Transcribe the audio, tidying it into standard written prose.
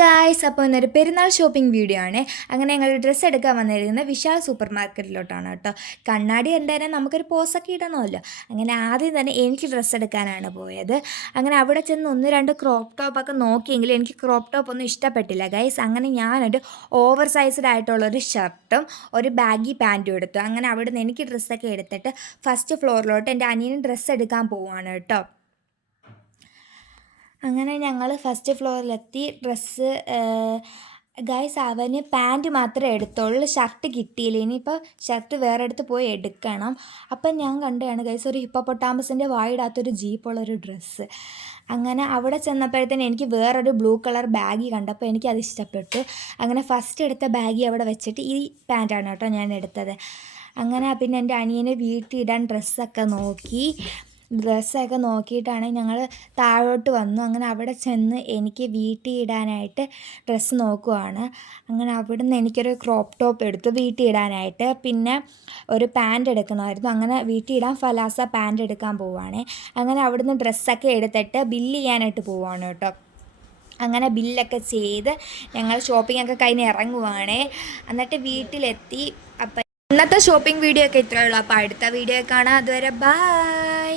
Guys, അപ്പോൾ ഇന്നൊരു പെരുന്നാൾ ഷോപ്പിംഗ് വീഡിയോ ആണ്. അങ്ങനെ ഞങ്ങൾ ഡ്രസ്സ് എടുക്കാൻ വന്നിരിക്കുന്നത് വിശാൽ സൂപ്പർ മാർക്കറ്റിലോട്ടാണ് കേട്ടോ. കണ്ണാടി എന്തായാലും നമുക്കൊരു പോസൊക്കെ ഇടണമല്ലോ. അങ്ങനെ ആദ്യം തന്നെ എനിക്ക് ഡ്രസ്സ് എടുക്കാനാണ് പോയത്. അങ്ങനെ അവിടെ ചെന്ന് ഒന്ന് രണ്ട് ക്രോപ്പ് ടോപ്പൊക്കെ നോക്കിയെങ്കിലും എനിക്ക് ക്രോപ്പ് ടോപ്പ് ഒന്നും ഇഷ്ടപ്പെട്ടില്ല ഗൈസ്. അങ്ങനെ ഞാനൊരു ഓവർ സൈസ്ഡ് ആയിട്ടുള്ളൊരു ഷർട്ടും ഒരു ബാഗി പാൻറ്റും എടുത്തു. അങ്ങനെ അവിടെ നിന്ന് എനിക്ക് ഡ്രസ്സൊക്കെ എടുത്തിട്ട് ഫസ്റ്റ് ഫ്ലോറിലോട്ട് എൻ്റെ അനിയന് ഡ്രസ്സ് എടുക്കാൻ പോവുകയാണ് കേട്ടോ. അങ്ങനെ ഞങ്ങൾ ഫസ്റ്റ് ഫ്ലോറിലെത്തി. ഡ്രസ്സ് ഗൈസ്, അവന് പാൻറ്റ് മാത്രമേ എടുത്തുള്ളൂ, ഷർട്ട് കിട്ടിയില്ല. ഇനിയിപ്പോൾ ഷർട്ട് വേറെ അടുത്ത് പോയി എടുക്കണം. അപ്പം ഞാൻ കണ്ടതാണ് ഗൈസ് ഒരു ഹിപ്പോപ്പൊട്ടാമസിൻ്റെ വായിടാത്തൊരു ജീപ്പുള്ളൊരു ഡ്രസ്സ്. അങ്ങനെ അവിടെ ചെന്നപ്പോഴത്തേന് എനിക്ക് വേറൊരു ബ്ലൂ കളർ ബാഗി കണ്ടപ്പോൾ എനിക്കത് ഇഷ്ടപ്പെട്ടു. അങ്ങനെ ഫസ്റ്റ് എടുത്ത ബാഗി അവിടെ വെച്ചിട്ട് ഈ പാൻറ്റാണ് കേട്ടോ ഞാൻ എടുത്തത്. അങ്ങനെ പിന്നെ എൻ്റെ അനിയന് വീട്ടിൽ ഇടാൻ ഡ്രസ്സൊക്കെ നോക്കിയിട്ടാണ് ഞങ്ങൾ താഴോട്ട് വന്നു. അങ്ങനെ അവിടെ ചെന്ന് എനിക്ക് വീട്ടിൽ ഇടാനായിട്ട് ഡ്രസ്സ് നോക്കുവാണ്. അങ്ങനെ അവിടെ നിന്ന് എനിക്കൊരു ക്രോപ്പ് ടോപ്പ് എടുത്തു വീട്ടിൽ ഇടാനായിട്ട്. പിന്നെ ഒരു പാൻറ്റ് എടുക്കണമായിരുന്നു. അങ്ങനെ വീട്ടിൽ ഇടാൻ ഫലാസ പാൻറ്റ് എടുക്കാൻ പോവുകയാണ്. അങ്ങനെ അവിടുന്ന് ഡ്രസ്സൊക്കെ എടുത്തിട്ട് ബില്ല് ചെയ്യാനായിട്ട് പോവുകയാണ് കേട്ടോ. അങ്ങനെ ബില്ലൊക്കെ ചെയ്ത് ഞങ്ങൾ ഷോപ്പിങ്ങൊക്കെ കഴിഞ്ഞ് ഇറങ്ങുവാണ്. എന്നിട്ട് വീട്ടിലെത്തി. അപ്പം ഇന്നത്തെ ഷോപ്പിംഗ് വീഡിയോ ഒക്കെ ഇത്രയേ ഉള്ളൂ. അപ്പോൾ അടുത്ത വീഡിയോ കാണാം. അതുവരെ ബൈ.